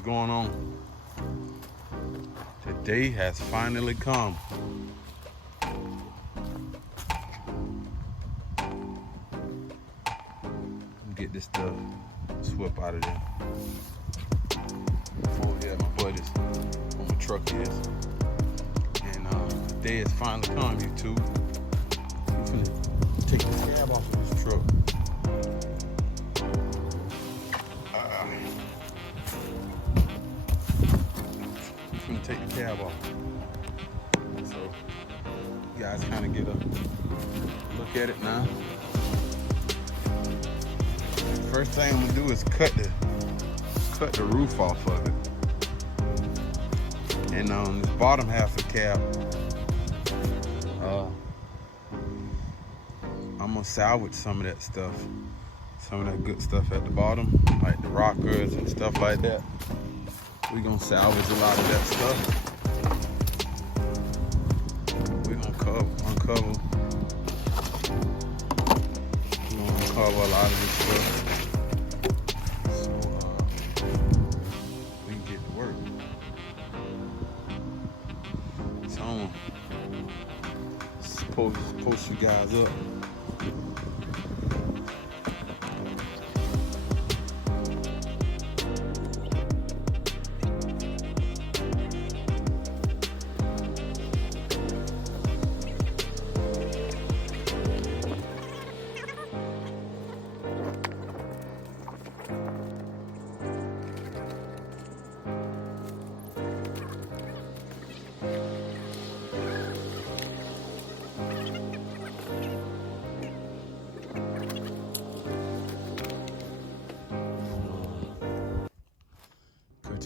what's going on. The day has finally come. Get this stuff swept out of there. Oh yeah, my buddies on the truck is. And the day has finally come, YouTube. I'm finna take the cab off of this truck. I'm finna take the cab off. So you guys kind of get a look at it now. First thing I'm gonna do is cut the roof off of it. And on this bottom half of the cab, I'm gonna salvage some of that stuff. Some of that good stuff at the bottom, like the rockers and stuff like that. We're gonna salvage a lot of that stuff. We're gonna uncover a lot of this stuff. We can get to work. So I'm supposed to post you guys up.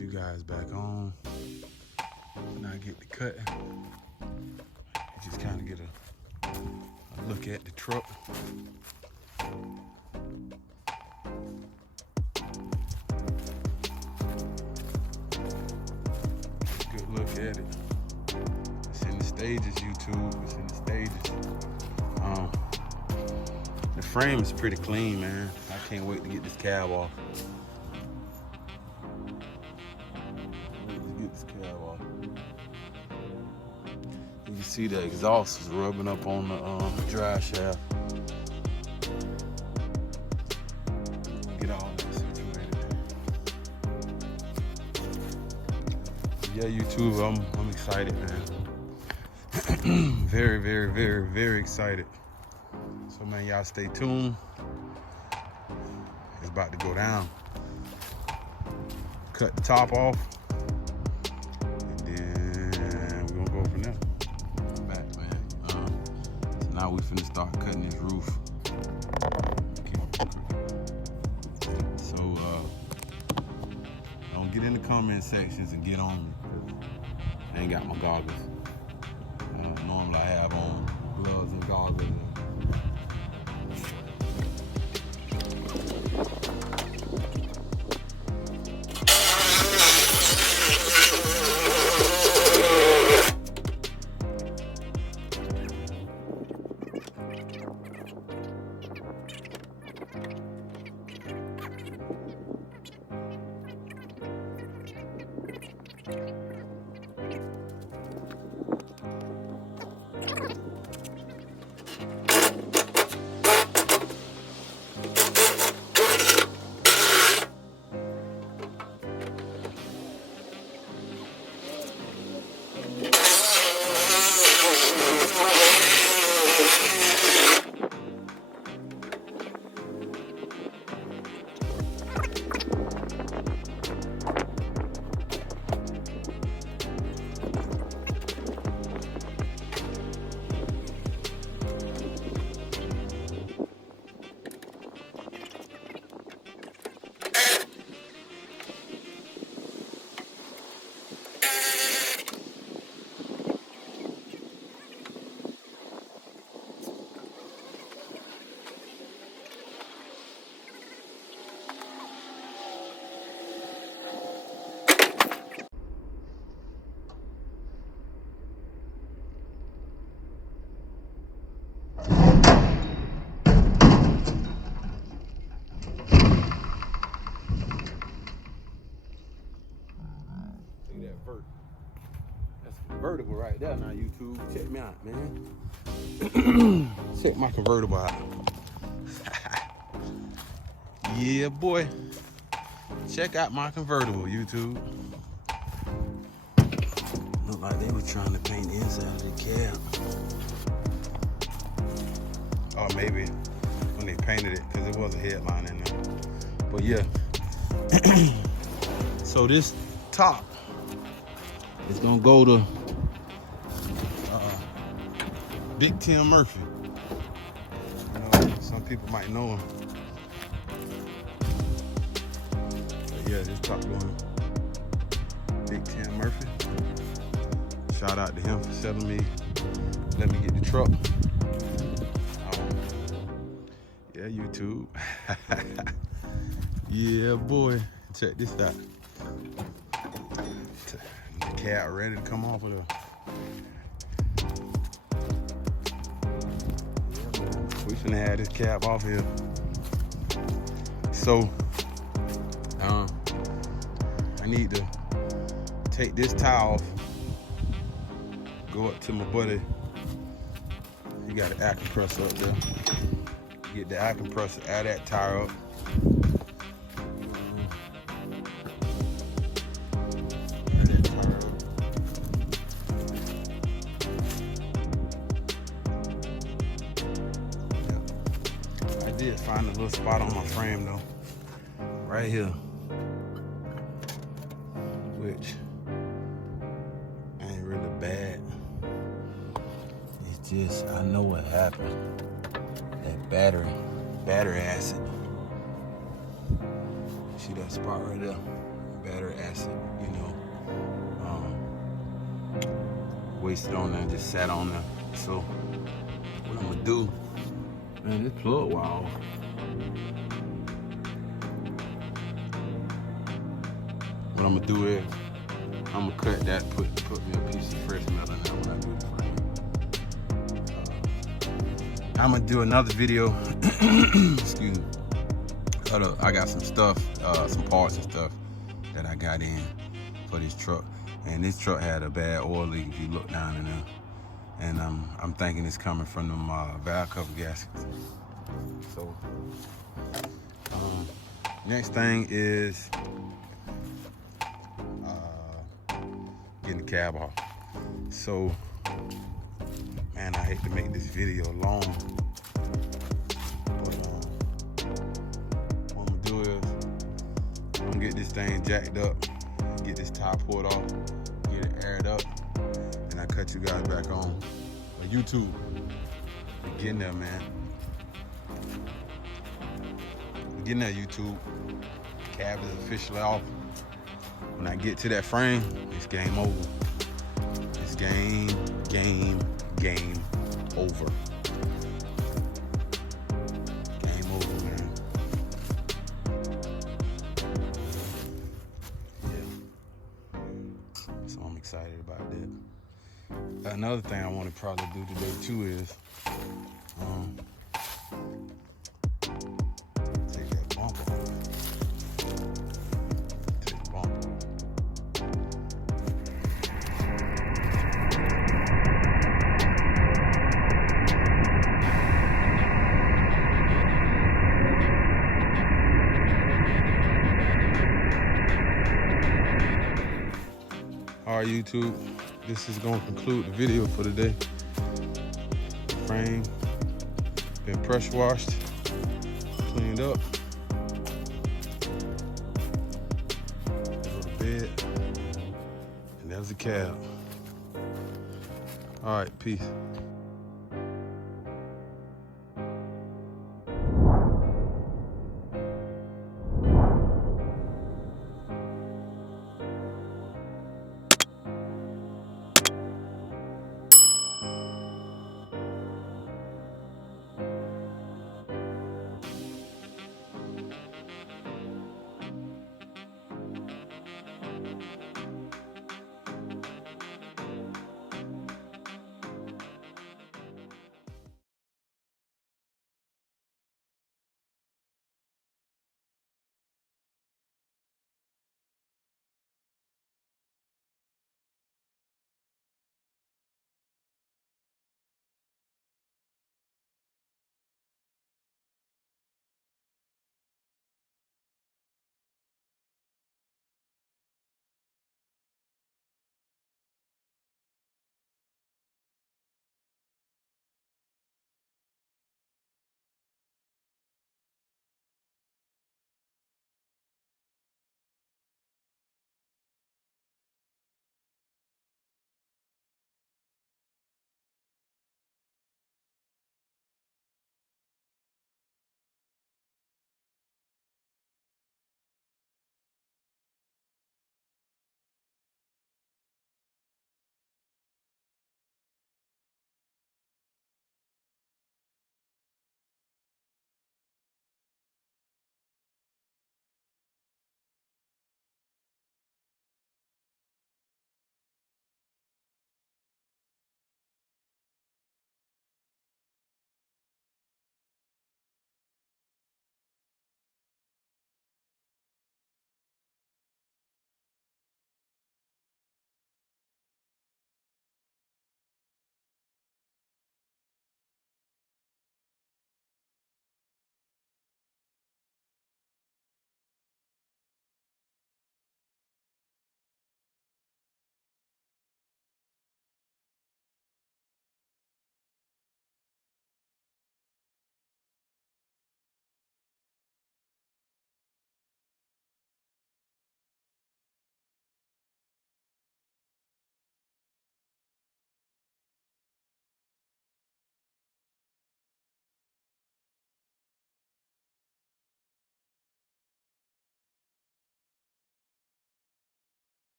You guys back on. When I get the cut, you just kind of get a look at the truck. Good look at it. It's in the stages, YouTube. It's in the stages. The frame is pretty clean, man. I can't wait to get this cab off. You can see the exhaust is rubbing up on the drive shaft. Get all that situated. Yeah, YouTube, I'm excited, man. Very, very, very, very excited. So, man, y'all stay tuned. It's about to go down. Cut the top off. Now we finna start cutting this roof. So don't get in the comment sections and get on me. I ain't got my goggles. Normally I have on gloves and goggles. convertible right there now, YouTube. Check me out, man. Check my convertible out. Yeah, boy. Check out my convertible, YouTube. Look like they were trying to paint the inside of the cab. Or maybe when they painted it, because it was a headline in there. But yeah. So this top is gonna go to Big Tim Murphy. You know, some people might know him. But yeah, this top going to Big Tim Murphy. Shout out to him for selling me, let me get the truck. Yeah, YouTube. Yeah, boy. Check this out. The cab ready to come off of the. We finna have this cab off here. So, I need to take this tire off. Go up to my buddy. He got an air compressor up there. Get the air compressor, add that tire up. I did find a little spot on my frame though, right here, which ain't really bad. It's just, I know what happened. That battery acid. See that spot right there? Battery acid, you know. Wasted on there, just sat on there. So what I'm gonna do, man, this plug wire off. What I'm gonna do is, I'm gonna cut that, put me a piece of fresh metal in there when I do the frame. I'm gonna do another video. Excuse me. I got some stuff, some parts and stuff that I got in for this truck. And this truck had a bad oil leak if you look down in there. And I'm thinking it's coming from them valve cover gaskets. So, next thing is getting the cab off. So, man, I hate to make this video long. But what I'm gonna do is, I'm gonna get this thing jacked up, get this tire pulled off, get it aired up, and I cut you guys back on. But YouTube, we're getting there, man. We're getting there, YouTube. Cab is officially off. When I get to that frame, it's game over. It's game over. Game over, man. Yeah. So I'm excited about that. Another thing I want to probably do today too is take that bumper off. Take the bumper. All right, YouTube, this is gonna conclude the video for today. Frame been pressure washed, cleaned up. Little bed, and there's the cab. All right, peace.